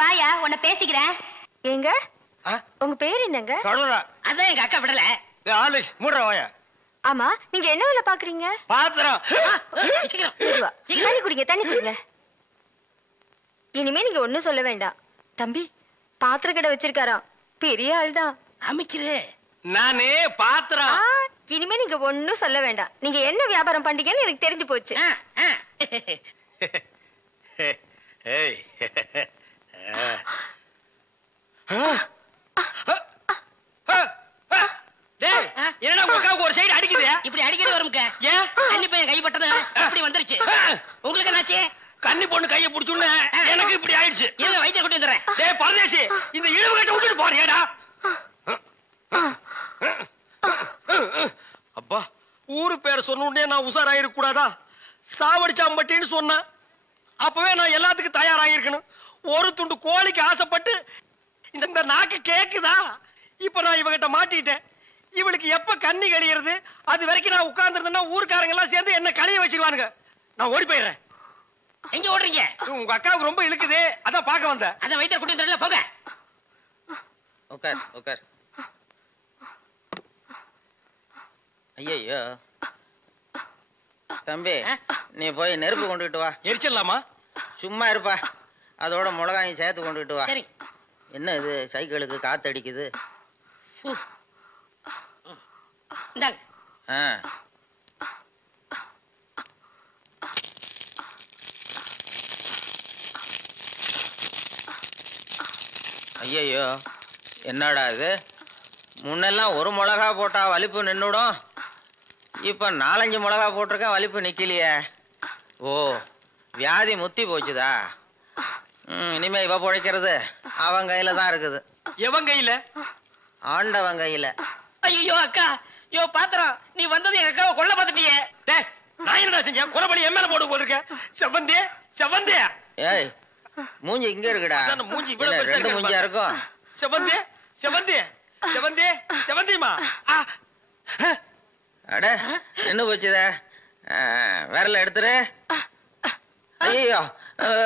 வாயா, உன்னை பேசிக்கிறேன். எங்க உங்க பேர் என்னங்க? அதான் எங்க அக்கா விடல. ஆமா, நீங்க என்ன வேலை பாக்குறீங்க? பாத்திரம். தண்ணி குடிங்க, தண்ணி குடிங்க. இனிமே நீங்க ஒண்ணும் சொல்ல வேண்டாம். தம்பி பாத்திர கடை வச்சிருக்காராம், பெரிய ஆள் தான். அமைக்கிறே நானே பாத்திரம். இனிமே நீங்க ஒண்ணும் சொல்ல வேண்டாம். நீங்க என்ன வியாபாரம் பண்றீங்கன்னு எனக்கு தெரிஞ்சு போச்சு. என்னடா உங்க ஒரு சைடு அடிக்குது? இப்படி அடிக்கடி வரும்க்க. ஏன் கன்னி பையன் கைப்பட்டது அப்படி வந்துருச்சு. உங்களுக்கு என்னாச்சு? கன்னி பொண்ணு கைய புடிச்சுன்னு எனக்கு இப்படி ஆயிடுச்சு. இருங்க, வைத்தியம் கொண்டு வந்துடுறேன். டேய் பரதேசி, இந்த இழுவு கட்ட விட்டுட்டு போறியேடா. அப்பா, ஊரு பேர் சொன்ன உடனே நான் உசாராயிருக்க கூடாதா? சாவடிச்சாம்பட்டின்னு சொன்னேன். அப்பவே நான் எல்லாத்துக்கும் தயாராகிருக்கணும். ஒரு துண்டு கோழிக்கு ஆசைப்பட்டு இந்த நாக்கு கேக்குதா? இப்ப நான் இவகிட்ட மாட்டிட்டேன். இவளுக்கு எப்ப கண்ணி கழியிறது? அது வரைக்கும் நான் உட்கார்ந்துருந்தேன்னா ஊருக்காரங்க எல்லாம் சேர்ந்து என்ன கழிய வச்சிருவானுங்க. நான் ஓடி போயிடுறேன். எங்க ஓடுறீங்க? உங்க அக்காவுக்கு ரொம்ப இழுக்குது, அதான் பாக்க வந்தேன். அதான் வைத்தியம் கொண்டு வந்துடல, போங்க. உட்கார் உட்கார். ஐயோ தம்பி, நீ போய் நெருப்பு கொண்டுகிட்டு வா. எரிச்சிடலாமா? சும்மா இருப்பா, அதோட மிளகாயும் சேர்த்து கொண்டுகிட்டு வா. சரி. என்ன இது சைக்கிளுக்கு காத்தடிக்குது? இந்தாங்க. ஐயோ என்னடா இது? முன்னெல்லாம் ஒரு மிளகா போட்டா வலிப்பு நின்னுடும், இப்ப 4-5 மிளகா போட்டிருக்கேன், வலிப்பு நிக்கலையே. ஓ, வியாதி முத்தி போச்சுதா? இனிமே இவ பொழைக்கிறது அவன் கையில தான் இருக்குது. எவன் கையில? ஆண்டவன் கையில. ஐயோ அக்கா, யோ பாத்திரம், நீ வந்தது எங்க அக்காவை கொல்ல பார்த்துட்டியே. டேய், நான் என்னடா செஞ்சேன்? குறபடி என் மேல போட்டு போட்டிருக்கேன். செவந்தே செவந்தே. ஏய், மூஞ்சி இங்க இருக்குடா. மூஞ்சி ரெண்டு மூஞ்சியா இருக்கும். செவந்தே செவந்தே செவந்தே செவந்திமா. அட என்ன போச்சுத? விரல எடுத்துரு. ஐயோ,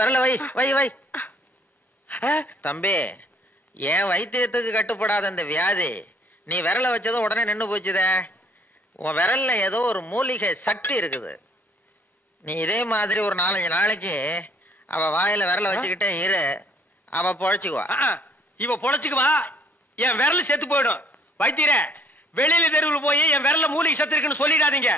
விரல வை வை வை. தம்பி, என் வைத்தியத்துக்கு கட்டுப்படாத இந்த வியாதி நீ விரல வச்சதும் உடனே நின்னு போச்சுத. உன் விரல்ல ஏதோ ஒரு மூலிகை சக்தி இருக்குது. நீ இதே மாதிரி ஒரு 4-5 நாளைக்கு அவ வாயில விரல வச்சுக்கிட்டே இரு, அவ பொழைச்சுக்குவா. இவ பொழைச்சுக்குவா, என் விரல் செத்து போயிடும். வைத்தியரே, வெளியில தெருவில் போய் என் விரல்ல மூலிகை சத்து இருக்குன்னு சொல்லிடாதீங்க.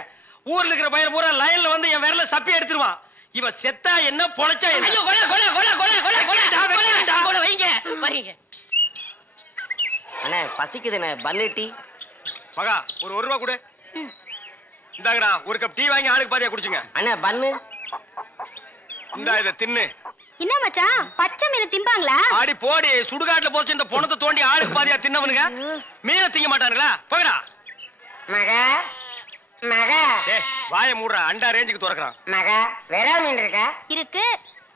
ஊர்ல இருக்கிற பையன் பூரா லைன்ல வந்து என் விரல சப்பி எடுத்துருவான். இவ செத்தா என்ன, பொழைச்சா என்ன? ஐயோ, கொலை கொலை கொலை கொலை கொலை கொலை கொலை வைங்க வரீங்க. அண்ணே பசிக்குதுண்ணே, பன்னு டீ. மகா, ஒரு 1 ரூபா கொடு. இந்தாங்கடா, ஒரு கப் டீ வாங்கி ஆளுக்கு பாதியா குடிச்சுங்க. அண்ணே பன்னு. இந்தா இத தின்னு. என்ன மச்சான், பச்சை மீன் திம்பாங்களா? ஆடி போடி, சுடுகாட்டுல போச்சு இந்த பொணத்தை தோண்டி ஆளுக்கு பாதியா தின்னவனுங்க மீனை திங்க மாட்டானுங்களா? போகடா. மகா மகா. ஏய், வாயை மூடுறா, அண்டா ரேஞ்சுக்கு துறக்குறான். மகா, வெறா மீன் இருக்கா? இருக்கு.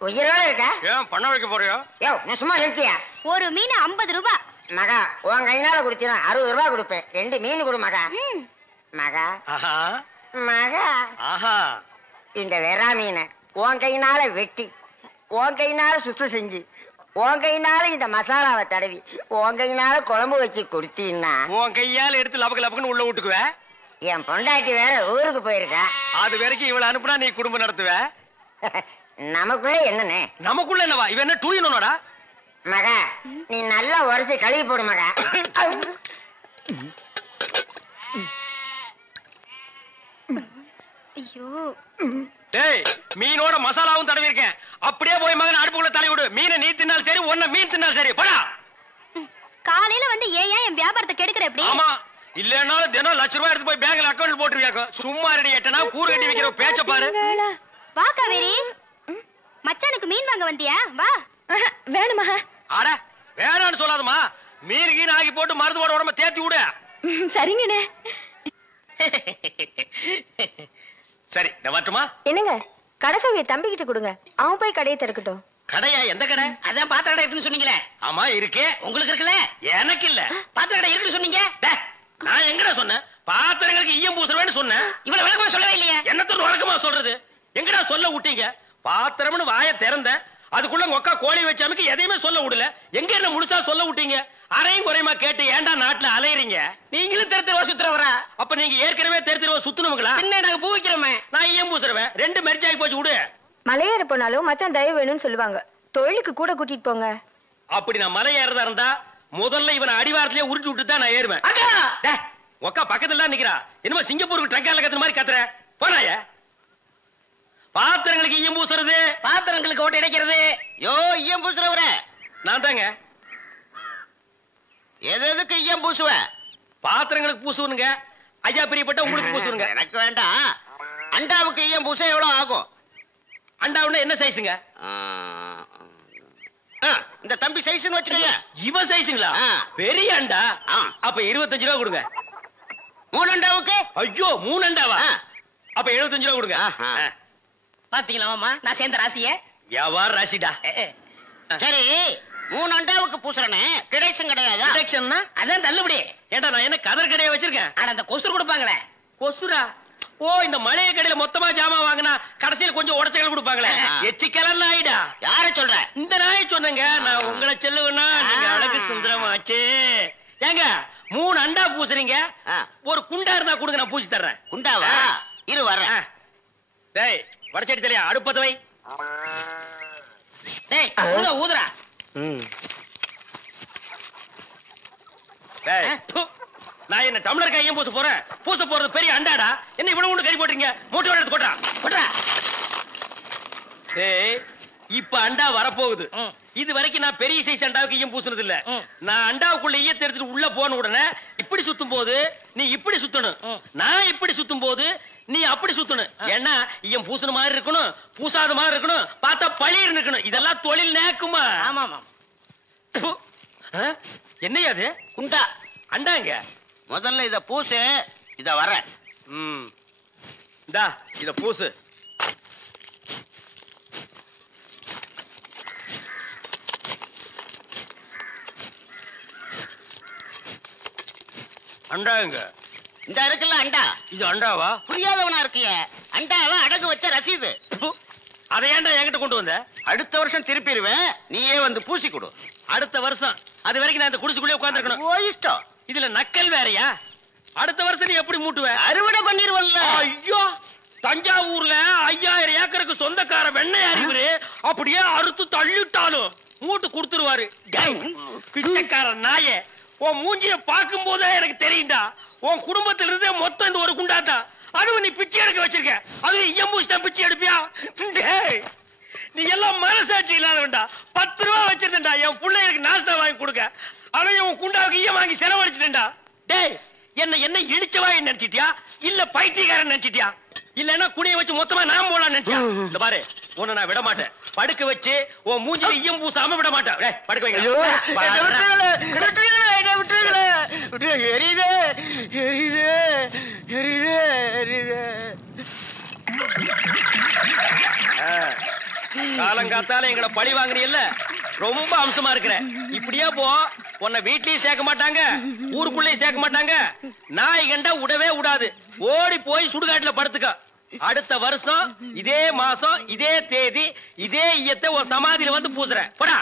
உயிரோட இருக்கா? ஏன் பண்ண வைக்க போறியோ? யோ, நான் சும்மா நிறுத்தியா? ஒரு மீன் 50 ரூபாய். மகா, உன் கையினால குடிச்சினா 60 ரூபாய் கொடுப்பேன். 2 மீன் கொடு மகா. மகா ஆஹா மகா, ஆஹா. இந்த வெறா மீனை உன் கையினால வெட்டி, உன் கையினால சுத்தம் செஞ்சு, உன் கையினால இந்த மசாலாவை தடவி, உன் கையினால குழம்பு வச்சு கொடுத்தீன்னா உன் கையால எடுத்து லபக்கு லபக்குன்னு உள்ள விட்டுக்குவ. என் பொண்டாட்டி வேற ஊருக்கு போயிருக்கா. அது வரைக்கும் இவளை அனுப்புனா நீ குடும்பம் நடத்துவ. நமக்குள்ள என்னண்ணே? நமக்குள்ள என்னவா? இவ என்ன டூயினோடா? மகா, நீ நல்லா உரைச்சு கழுவி போடு மகா. ஐயோ, டேய், மீனோட மசாலாவும் தடவி இருக்கேன். அப்படியே போய் மகன் அடுப்புக்குள்ள தலை விடு. மீனை நீ தின்னாலும் சரி, ஒன்ன மீன் தின்னாலும் சரி. போடா. காலையில வந்து ஏன் என் வியாபாரத்தை கெடுக்கிற? எப்படி? ஆமா, இல்லன்னாலும் தினம் ₹1,00,000 எடுத்து போய் பேங்க்ல அக்கௌண்ட் போட்டுருவியாக்கோ. சும்மா ரெடி எட்டனா கூறு கட்டி வைக்கிற பேச்ச பாரு. வா காவேரி, மச்சானுக்கு மீன் வாங்க வந்தியா? வா. வேணுமா? அட வேணான்னு சொல்லாதமா. மீன் கீன் ஆகி போட்டு மருந்து போட உடம்ப தேத்தி விடு. சரிங்கண்ணே. சரி, நான் வரட்டுமா? என்னங்க, கடைசாவிய தம்பிக்கிட்ட கொடுங்க, அவன் போய் கடையை திறக்கட்டும். கடையா? எந்த கடை? அதான் பாத்திர கடை இருக்குன்னு சொன்னீங்களே. ஆமா இருக்கே. உங்களுக்கு இருக்குல்ல? எனக்கு இல்ல. பாத்திர கடை இருக்குன்னு சொன்னீங்க. நான் எங்கடா சொன்னேன்? பாத்திரங்களுக்கு ஈயம் பூசுறவேன்னு சொன்னேன். இவ்வளவு விளக்கமா சொல்லவே இல்லையே. என்னத்தோட வழக்கமா சொல்றது? எங்கடா சொல்ல விட்டீங்க? பாத்திரம்னு வாய திறந்த, அதுக்குள்ள உங்க அக்கா கோழி வச்சாமுக்கு எதையுமே சொல்ல விடல. எங்க என்ன முழுசா சொல்ல விட்டீங்க? அரையும் குறையுமா கேட்டு ஏன்டா நாட்டுல அலையறீங்க? நீங்களும் தெரு தெருவா சுத்துறவரா? அப்ப நீங்க ஏற்கனவே தெரு சுத்தணுங்களா? என்ன நாங்க பூ வைக்கிறோமே. நான் ஈயம் பூசுறவன். 2 மெர்ஜ் ஆகி போச்சு விடு. மலையேற போனாலும் மச்சான் தயவு வேணும்னு சொல்லுவாங்க. தொழிலுக்கு கூட கூட்டிட்டு போங்க. அப்படி நான் மலை ஏறதா இருந்தா முதல்ல இவனை அடிவாரத்திலேயே உருட்டி விட்டு தான் நான் ஏறுவேன். அக்கா உக்கா பக்கத்துல தான் நிக்கிறா. என்னமோ சிங்கப்பூருக்கு ட்ரங்கால கத்துற மாதிரி கத்துற. போறாய பாத்திரங்களுக்கு ஈயம் பூசுறது, பாத்திரங்களுக்கு ஓட்டு இடைக்கிறது. யோ ஈயம் பூசுறவர நான் தாங்க. எதுக்கு ஈயம் பூசுவ? பாத்திரங்களுக்கு பூசுவனுங்க. ஐயா பிரியப்பட்ட உங்களுக்கு பூசுவனுங்க. எனக்கு வேண்டாம். அண்டாவுக்கு ஈயம் பூச எவ்வளவு ஆகும்? அண்டாவுன்னா என்ன சைஸுங்க? இந்த தம்பி சைஸ்னு வச்சுக்கோங்க. இவன் சைஸுங்களா? பெரிய அண்டா. அப்ப 25 ரூபா கொடுங்க. 3 அண்டாவுக்கு? ஐயோ 3 அண்டாவா? அப்ப 75 ரூபா கொடுங்க. பாத்தீங்களா மாமா நான் சேர்ந்த ராசிய? வியாபார ராசிடா. சரி 3 அண்டாவுக்கு பூசுறனே டிடக்ஷன் கிடையாது. டிடக்ஷன்னா அதான் தள்ளுபடி. ஏண்டா நான் என்ன கதர் கடையை வச்சிருக்கேன்? ஆனா அந்த கொசு கொடுப்பாங்களே. கொசுரா? ஓ இந்த மளிகை கடையில மொத்தமா ஜாமான் வாங்கினா கடைசியில் கொஞ்சம் உடச்சல் கொடுப்பாங்களே. எச்சிக்கலர் நாயிடா. யார சொல்ற? இந்த நாயை சொன்னங்க. நான் உங்களை செல்லுவேன்னா நீங்க அழகு சுந்தரமாச்சு. ஏங்க 3 அண்டா பூசுறீங்க. ஒரு குண்டா இருந்தா கொடுங்க, நான் பூசி தர்றேன். குண்டாவா? இரு வர்றேன். டேய் வடச்சடி தலையா அடுப்பத வை. டேய் ஊதுறா. டேய் நான் என்ன டம்ளர் கையும் பூச போறேன்? பூச போறது பெரிய அண்டாடா. என்ன இவ்வளவு ஒண்ணு கறி போட்டுறீங்க? மூட்டை எடுத்து கொட்டா கொட்டா. ஏய் இப்ப அண்டா வரப்போகுது. இது வரைக்கும் நான் பெரிய சைஸ் அண்டாவுக்கு ஈயம் பூசுனது இல்ல. நான் அண்டாவுக்குள்ள ஈயத்தை எடுத்துட்டு உள்ள போன உடனே இப்படி சுத்தும் போது நீ இப்படி சுத்தணும். நான் இப்படி சுத்தும் போது நீ அப்படி சுத்தணும். ஏன்னா ஈயம் பூசுன மாதிரி இருக்கணும், பூசாத மாதிரி இருக்கணும், பார்த்தா பழிர் இருக்கணும். இதெல்லாம் தொழில் நேக்குமா? ஆமா ஆமா. என்னையா அது? குண்டா அண்டாங்க. முதல்ல இத பூசு. இத வர. இந்தா இத பூசு. அண்டாங்க. இந்த இருக்குல்ல அண்டா. இது அண்டாவா? புரியாதவனா இருக்கிய. அண்டாவா அடகு வச்ச ரசீது. அதை ஏன்டா என்கிட்ட கொண்டு வந்த? அடுத்த வருஷம் திருப்பிடுவேன். நீயே வந்து பூசி கொடு. அடுத்த வருஷம்? அது வரைக்கும் நான் இந்த குடிசுக்குள்ளே உட்கார்ந்துருக்கணும். ஓ இஷ்டம். இதுல நக்கல் வேறயா? அடுத்த வருஷம் நீ எப்படி மூட்டுவ? அறுவடை பண்ணிருவல்ல. ஐயோ தஞ்சாவூர்ல 5000 ஏக்கருக்கு சொந்தக்கார வெண்ணெய் அறிவுரு அப்படியே அறுத்து தள்ளிட்டாலும் மூட்டு கொடுத்துருவாரு. பிச்சைக்கார நாயே, உன் மூஞ்சிய பார்க்கும் போதே எனக்கு தெரியும்டா உன் குடும்பத்தில இருந்தே மொத்தம் இந்த ஒரு குண்டாதான். அதுவும் நீ பிச்சை எடுக்க வச்சிருக்க. அது எம்பூசிதான் பிச்சை எடுப்பியா? நீ எல்லாம் மனசாட்சி இல்லாதவன்டா. 10 ரூபா வச்சிருந்தா என் பிள்ளைகளுக்கு நாஸ்தா வாங்கி கொடுக்க. அவன் உன் குண்டாவுக்கு ஈயம் வாங்கி செலவழிச்சிட்டா. டேய் என்ன இடிச்சவா நினைச்சிட்டியா இல்ல பைத்தியக்காரன் நினைச்சிட்டியா? இல்லன்னா குடிய வச்சு மொத்தமா நான் போலாம் நினைச்சியா? இந்த பாரு உன்னை நான் விட மாட்டேன். படுக்க வச்சு உன் மூஞ்சில ஈயம் பூசாம விட மாட்டேன். படுக்க வைங்க. காலங்காத்தால எங்களை பழி வாங்குறீல்ல, ரொம்ப அம்சமா இருக்கிற. இப்படியே போ, உன்னை வீட்லயும் சேர்க்க மாட்டாங்க, ஊருக்குள்ளயும் சேர்க்க மாட்டாங்க. நாய் கண்டா விடவே விடாது. ஓடி போய் சுடுகாட்டுல படுத்துக்க. அடுத்த வருஷம் இதே மாசம் இதே தேதி இதே ஈயத்தை ஒரு சமாதியில வந்து பூசுறேன். போடா.